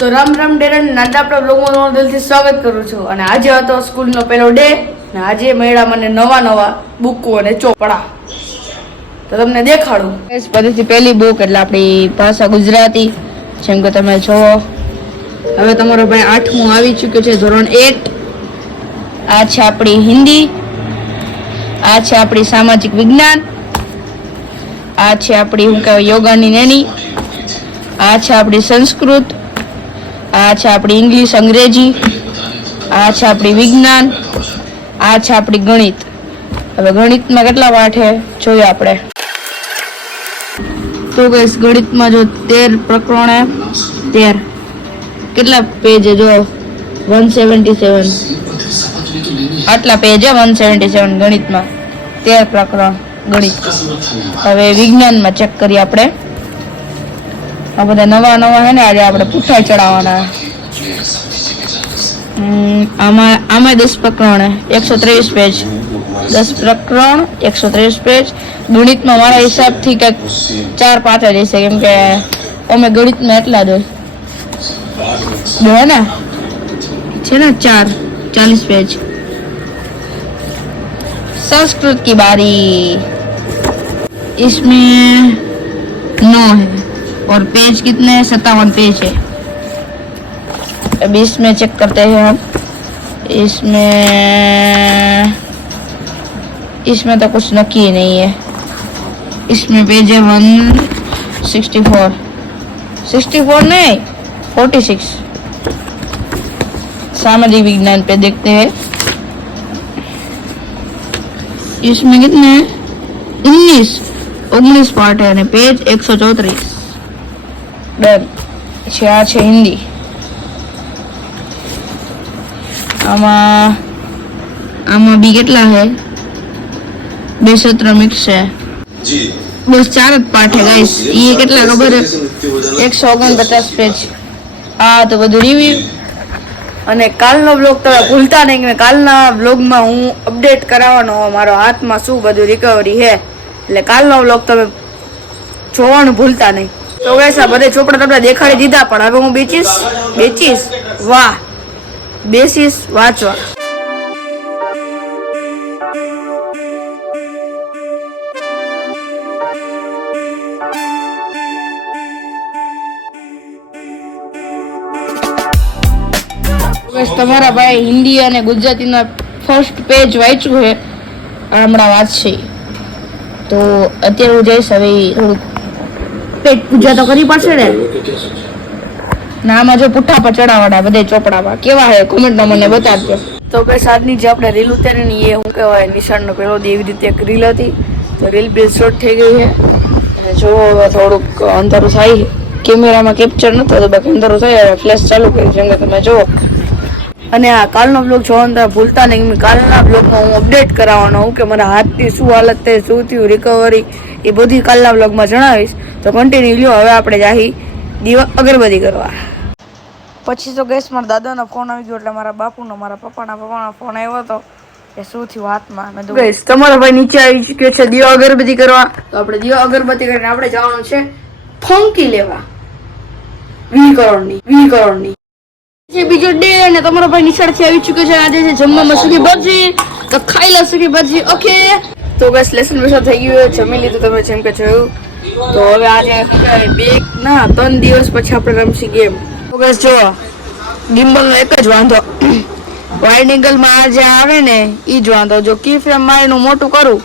તો રામ રામ ડેરન નાના આપણા બ્લોગમાં દિલથી સ્વાગત કરું છું. અને આજે હતો સ્કૂલનો પહેલો ડે અને આજે મળ્યા મને નવા નવા બુકો અને ચોપડા. તો તમને દેખાડું. પદ્ધતિ પહેલી બુક એટલે આપણી ભાષા ગુજરાતી. જેમ કે તમે છો હવે તમારો ભાઈ આઠમું આવી ચૂક્યો છે, ધોરણ એટ આ છે આપણી હિન્દી. આ છે આપણી સામાજિક વિજ્ઞાન. આ છે આપણી શું કહેવાય, યોગાની નેની. આ છે આપણી સંસ્કૃત. આ છે આપણી ઇંગ્લિશ અંગ્રેજી, આ છે આપણી વિજ્ઞાન, આ છે આપણી ગણિત. હવે ગણિતમાં કેટલા પાઠ જોઈએ આપણે? તો કહીશ ગણિતમાં જો તેર પ્રકરણે, તેર. કેટલા પેજ જો? વન સેવન્ટી સેવન આટલા પેજ વન સેવન્ટી સેવન ગણિતમાં. તેર પ્રકરણ ગણિત. હવે વિજ્ઞાનમાં ચેક કરીએ આપણે. આ બધા નવા નવા છે ને આજે આપણે પૂઠા ચડાવવાના હમ, આમાં આમાં દસ પ્રકરણ એકસો ત્રેવીસ પેજ દસ પ્રકરણ એકસો ત્રેવીસ પેજ ગણિતમાં મારા હિસાબથી કંઈક ચાર પાંચ જ હશે કેમ કે અમે ગણિતમાં એટલા જ હોય જો હે ને છે ને ચાર ચાલીસ पेज संस्कृत की बारी इसमें नौ है और पेज कितने हैं? सत्तावन पेज है। अब इसमें चेक करते हैं हम। इसमें इसमें तो कुछ नक्की ही नहीं है। इसमें पेज है one sixty four. Sixty four नहीं, फोर्टी सिक्स। सामाजिक विज्ञान पे देखते हैं। इसमें कितने उन्नीस। उन्नीस पार्ट है पेज एक सौ चौतरीस ડન છે આ છે હિન્દી. આમાં આમાં બી કેટલા છે? બે સત્ર મિક્સ છે બસ ચાર જ પાઠ છે ગાઈસ એ કેટલા ખબર એકસો ઓગણપચાસ પેજ આ તો બધું રિવ્યુ અને કાલનો બ્લોગ તમે ભૂલતા નહીં કે કાલના બ્લોગમાં હું અપડેટ કરાવવાનો મારો હાથમાં શું બધું રિકવરી છે. એટલે કાલનો બ્લોગ તમે જોવાનું ભૂલતા નહીં. તો વૈસા બધે ચોપડા તમને દેખાડી દીધા, પણ હવે હું બેચીશ બેચીશ વાહ. બેસીશ, વાંચવા. તમારા ભાઈ હિન્દી અને ગુજરાતીના ફર્સ્ટ પેજ વાંચ્યું છે. હમણાં વાંચશે. તો અત્યારે હું જઈશ, હવે થોડુંક પેટ પૂજા તો કરવી પડશે ને. ના આમાં જો પુઠ્ઠા પર ચડાવવાના બધે ચોપડામાં. કેવા હે? કોમેન્ટમાં મને બતાવજો. તો બસ આજની જે આપણે રીલ ઉતારી ને એ હું કહેવાય નિશાળનો પહેલો દી એવી રીતે એક રીલ હતી. તો રીલ બે શોર્ટ થઈ ગઈ છે. અને જો થોડુંક અંધારું થાય કેમેરામાં કેપ્ચર નતો તો બાકી અંધારું થાય ફ્લેશ ચાલુ કરી જેમ કે તમે જુઓ. અને આ કાલનો બ્લોગ જોવાનું તમે ભૂલતા નહીં. મેં કાલના બ્લોગમાં હું અપડેટ કરાવવાનો હું કે મારા હાથની શું હાલત થઈ શું થયું રિકવરી એ બધી કાલના બ્લોગમાં જણાવીશ. તો કન્ટિન્યુ લ્યો હવે આપણે જાહી દીવા અગરબત્તી કરવા. પછી તો ગેસ મારા દાદાનો ફોન આવી ગયો એટલે મારા બાપુનો મારા પપ્પાના પપ્પાનો ફોન આવ્યો હતો કે શું થયું હાથમાં? મેં ગેસ તમારો ભાઈ નીચે આવી ચૂક્યો છે દીવા અગરબત્તી કરવા. તો આપણે દીવા અગરબત્તી કરીને આપણે જવાનું છે ફંકી લેવા. વી કરોડની વી કરોડની છે બીજો ડે અને તમારો ભાઈ નિશાળથી આવી ચુક્યો છે. આજે છે જમવામાં સુખી ભજી. તો ખાઈ લો સુખી ભજી. ઓકે તો બસ લેસન બેસન થઈ ગયું જમી લીધું તમે જેમ કે જોયું. તો હવે આજે બે ના ત્રણ દિવસ પછી આપણે રમશી ગેમ તો બસ જો ગિમ્બલનો એક જ વાંધો. વાઇડ એંગલમાં આ જે આવે ને એ જ વાંધો. જો કી ફ્રેમ મારીનું મોટું કરું,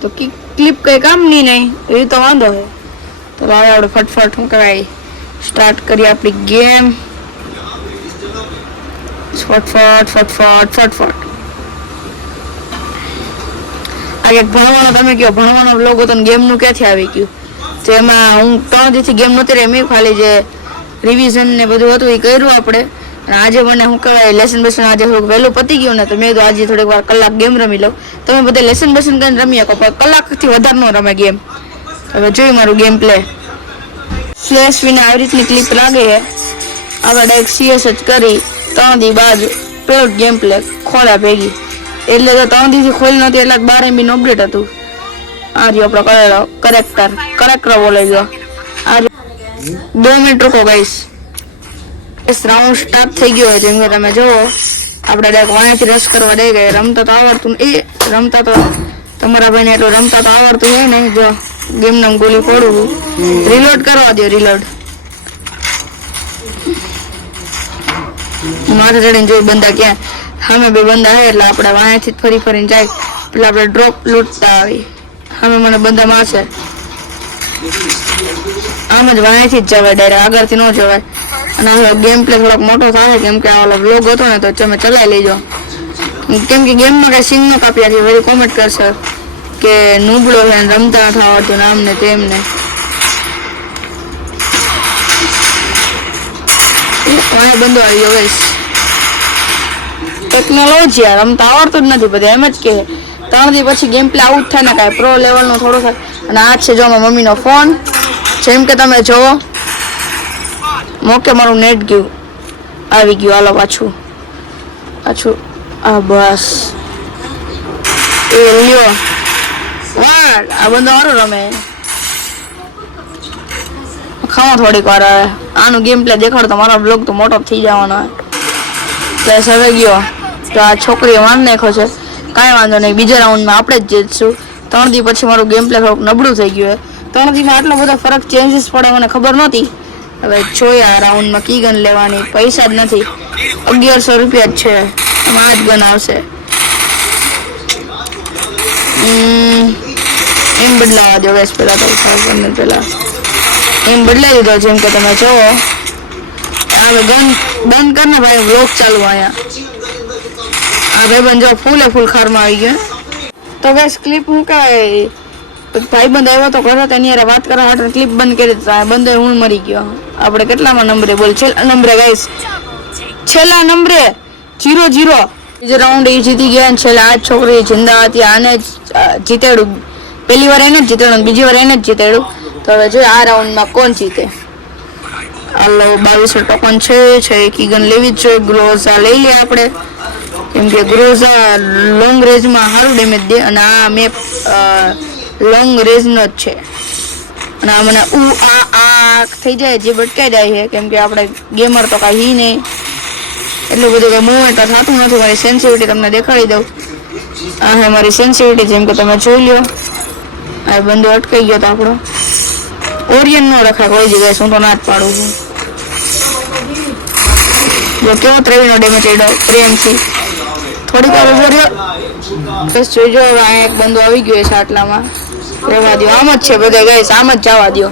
તો કી ક્લિપ કઈ કામની નહીં. એ તો વાંધો હે તો હવે આપણે ફટફટ, શું કરાય સ્ટાર્ટ કરીએ આપણી ગેમ ફટફટ ફટફટ ફટફટ. આ એક ભણવાનો, તમે કહો, ભણવાનો બ્લોગ હતો ગેમનું ક્યાંથી આવી ગયું? એમાં હું ત્રણ દિવસથી ગેમ નહોતી રમી ખાલી જે રિવિઝન ને બધું હતું એ કર્યું આપણે. અને આજે મને શું કહેવાય લેસન બેસન આજે થોડુંક વહેલું પતી ગયું ને, તો મેં તો આજે થોડીક વાર કલાક ગેમ રમી લઉં. તમે બધા લેસન બેસન કરીને રમી શકો, પણ કલાકથી વધારે ન રમે ગેમ હવે જોયું મારું ગેમ પ્લે ફ્લેશ વિને આવી રીતની ક્લિપ લાગે છે. આગળ ડાયરેક્ટ સીએસ જ કરી, ત્રણ દી બાદ પેલો ગેમ પ્લે ખોલ્યા ભેગી. એટલે તો ત્રણ દીથી ખોલી નહોતી, એટલે બારે એમબી અપડેટ હતું. આ રહ્યો આપણો કરેલો કરેક્ટર કરેક્ટર બોલાઈ ગયો. આ બે મિનિટ રૂકો ગાઈસ રાઉન્ડ સ્ટાર્ટ થઈ ગયો છે જેમ કે તમે જુઓ આપણે ડાયરેક્ટ વાયાથી રસ કરવા દઈ ગયા. રમતા તો આવડતું એ રમતા તો તમારા ભાઈને એટલું રમતા તો આવડતું હોય ને, જો ગેમ નામ ગોલી ફોડવું રિલોડ કરવા દો રિલોડ માથે ચડીને જોઈ બંધા ક્યાં? સામે બે બંદા આવે એટલે આપણે વાયાથી ફરી ફરીને જાય. એટલે આપણે ડ્રોપ લૂંટતા આવી. સામે મને બંદા મારશે. આમ જ વાયાથી જ જવાય ડાયરેક્ટ આગળથી ન જવાય. અને હવે ગેમ પ્લે થોડોક મોટો થાય, કેમ કે ઓલો બ્લોગ હતો ને, તો તમે ચલાવી લેજો. કેમ કે ગેમમાં કંઈ સિંગ ન કાપ્યા છે, વળી કોમેન્ટ કરશે કે નુબળો છે રમતા નથી આવડતું ને આમ ને તેમ ને અહીંયા બંધો આવી ગયો ગઈશ ટેકનોલોજી રમતા આવડતું જ નથી બધા. એમ જ કે ત્રણ દી પછી ગેમ પ્લે આઉટ થાય ને કાંઈ પ્રો લેવલનો થોડો થાય. અને આ છે જો મારા મમ્મીનો ફોન જેમ કે તમે જોવો. મોકે મારું નેટ ગયું. આવી ગયું. હાલો પાછું. પાછું. આ બસ. એ લ્યો. વાળ. આ બધો સારું રમે. ખાવા થોડીક વાર. આનું ગેમ પ્લે દેખાડો તો મારો બ્લોગ તો મોટો થઈ જવાનો પ્લસ હવે ગયો. તો આ છોકરીએ વાંધ નાખ્યો છે. કાંઈ વાંધો નહીં, બીજા રાઉન્ડમાં આપણે જ જીતશું. ત્રણ દી પછી મારું ગેમ પ્લે થોડુંક નબળું થઈ ગયું ત્રણ દીમાં આટલો બધો ફરક ચેન્જીસ પડે મને ખબર નહોતી. હવે જોયા રાઉન્ડમાં કી ગન લેવાની. પૈસા જ નથી. અગિયારસો રૂપિયા જ છે. એમાં જ ગન આવશે. એમ બદલાવા દો ગેસ પહેલાં તો. ગનને પહેલાં એમ બદલાઈ દીધો જેમ કે તમે જોવો. હવે ગન બંધ કર ને ભાઈ વ્લોગ ચાલુ અહીંયા. આ બંજો ફૂલે ફૂલ ખારમાં આવી ગયા તો ગેસ ક્લિપ હું કહેવાય ભાઈ બંધ આવ્યો તો ઘરે તેની હારે વાત કરવા માટે ક્લિપ બંધ કરી દીધા બંધ હું મરી ગયો આપણે કેટલામાં નંબરે બોલ છેલ્લા નંબરે ગાઈસ છેલ્લા નંબરે જીરો જીરો બીજો રાઉન્ડ એ જીતી ગયા અને છેલ્લા આ છોકરી જિંદા હતી આને જ જીતેડું પહેલી વાર એને જ જીતેડું બીજી વાર એને જ જીતાડ્યું તો હવે જોઈએ આ રાઉન્ડમાં કોણ જીતે હાલો બાવીસો ટોકન છે છે કીગન લેવી જ જોઈએ ગ્રોઝા લઈ લઈએ આપણે કેમ કે ગ્રોઝ લોંગ રેન્જમાં સારું ડેમેજ દે અને આ મેપ લોંગ રેન્જનો જ છે. અને આ મને ઉ, આ આ થઈ જાય જે ભટકાઈ જાય છે. કેમ કે આપણે ગેમર તો કાંઈ હી નહીં. એટલું બધું કંઈ મૂવમેન્ટ થતું નથી. મારી સેન્સિટિવિટી તમને દેખાડી દઉં. આ હે મારી સેન્સિટિવિટી જેમ કે તમે જોઈ લ્યો. આ બંદો અટકાઈ ગયો તો આપણો. ઓરિયન નો રખાય કોઈ જગ્યાએ, હું તો ના જ પાડું છું. જો કેવો ત્રેવીનો ડેમેજ એડો પ્રેમથી થોડીક વાર ઊભો રહ્યો બસ જોઈજો હવે અહીંયા એક બંદો આવી ગયો છે આટલામાં. રહેવા દો આમ જ છે બધા ગઈશ આમ જ જવા દો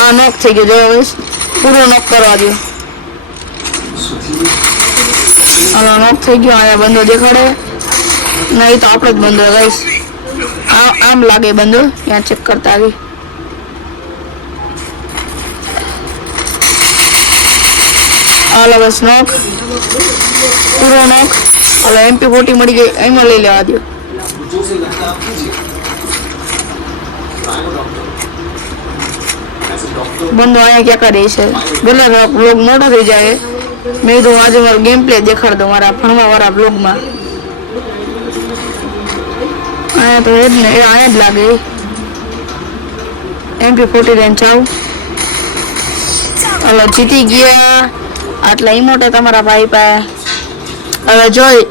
આ નોક થઈ ગયો જો ગઈશ પૂરો નોક કરવા દો હાલો નોક થઈ ગયો, અહીંયા બંદો દેખાડે. નહીં તો આપણે જ બંધો ગઈશ આ આમ લાગે બંધો ત્યાં ચેક કરતા આવી. હાલો બસ નોક પૂરો નોક હાલો એમપી ફોર્ટી મળી ગઈ, એમાં લઈ લેવા દો બંધો અહીંયા ક્યાં કરે છે? પેલા બ્લોગ મોટો થઈ જાય. મેં કીધું, આજે મારો ગેમ પ્લે દેખાડ દો, મારા ભણવાવાળા બ્લોગમાં અહીંયા તો એ જ ને એ અહીંયા જ લાગે. એમપી ફોર્ટી નાઇન ચાવ હલો, જીતી ગયા. આટલા ઇમોટે તમારા ભાઈ પાસે. હવે જોઈ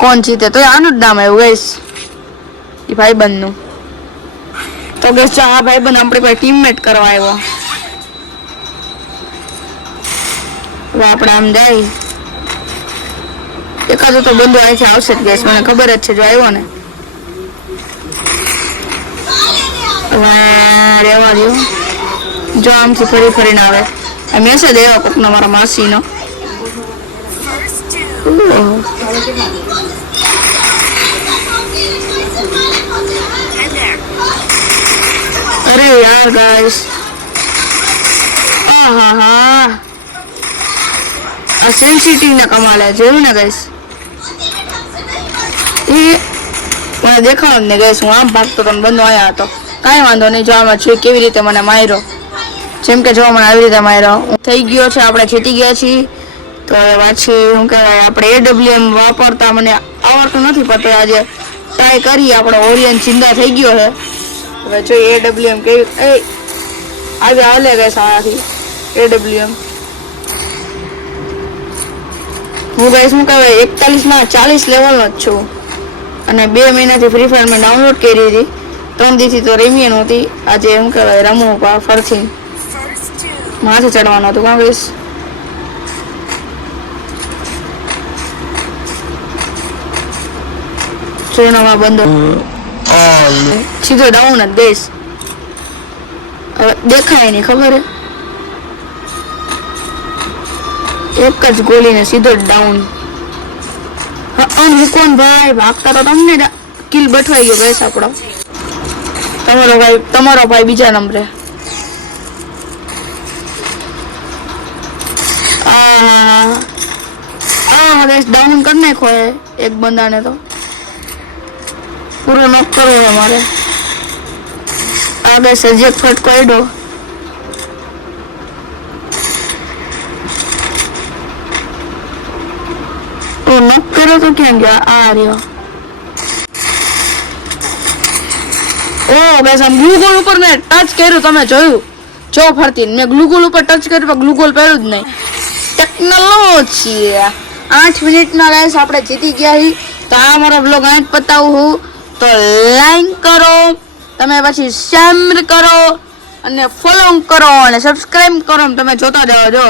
કોણ જીતે. તો આનું જ નામ આવ્યું ગઈશ એ ભાઈબંધનું. તો ગેસ જો આ ભાઈબંધ આપણી પાસે ટીમમેટ કરવા આવ્યો. હવે આપણે આમ જાય. એકાદો તો બંધો અહીંથી આવશે જ ગેસ મને ખબર જ છે, જો આવ્યો ને. રેવા દો જો આમથી ફરી ફરીને આવે. આ મેસેજ આવ્યો કોકનો મારા માસીનો. અરે યાર ગાઈસ હા આ સેન્સિટિવ ના કમાલ જોયું ને ગાઈસ એ મને દેખાડો ને ગાઈસ હું આમ ભાગતો તો બંધો આવ્યા હતો કાંઈ વાંધો નહીં જો આમાં છે કેવી રીતે મને માર્યો જેમ કે જોવા મને આવી રીતે માર્યો થઈ ગયો છે, આપણે જીતી ગયા છીએ. તો પાછી શું કહેવાય, આપણે એડબ્લ્યુએમ વાપરતા મને આવડતું નથી પડતું આજે ટ્રાય કરી આપણે ઓરિયન ચિંતા થઈ ગયો છે. હવે જોઈએ એડબ્લ્યુએમ કેવી, એ, આજે હાલે ગઈ સારાથી એડબ્લ્યુએમ હું ગઈ, શું કહેવાય એકતાલીસ ના ચાલીસ લેવલનો જ છું. અને બે મહિનાથી ફ્રી ફાયર મેં ડાઉનલોડ કરી હતી. ત્રણ દીથી તો રમીએ નહોતી. આજે એમ કહેવાય રમવું ફરથી. માથે ચડવાનું હતું કાં કહીશ ટ્રેનમાં બંધ સીધો ડાઉન જ દેશ હવે દેખાય નહીં ખબર હે? એક જ ગોલીને સીધો ડાઉન કોણ ભાઈ ભાગતા તો તમને કિલ બઠવાઈ ગયો ગેસ આપણો. તમારો ભાઈ તમારો ભાઈ બીજા નંબરે આ આ ડાઉન કરી નાખો એક બંદાને તો. પૂરો નોક કરવો અમારે. આગળ સજેક ફટકો એડો નોક કર્યો તો કેમ ગયા? આ રહ્યો. ઓ ગાઈસ આમ ગ્લુકોલ ઉપર મેં ટચ કર્યું, તમે જોયું? જો ફરતી, મેં ગ્લુકોલ ઉપર ટચ કર્યું, પણ ગ્લુકોલ પહેર્યું જ નહીં. ટેકનોલોજી આઠ મિનિટના રેસ આપણે જીતી ગયા છીએ તો આ મારો બ્લોગ અહીં જ પતાવું હું. તો લાઈક કરો, તમે પછી શેર કરો અને ફોલો કરો અને સબસ્ક્રાઈબ કરો તમે જોતા જાઓ, જો.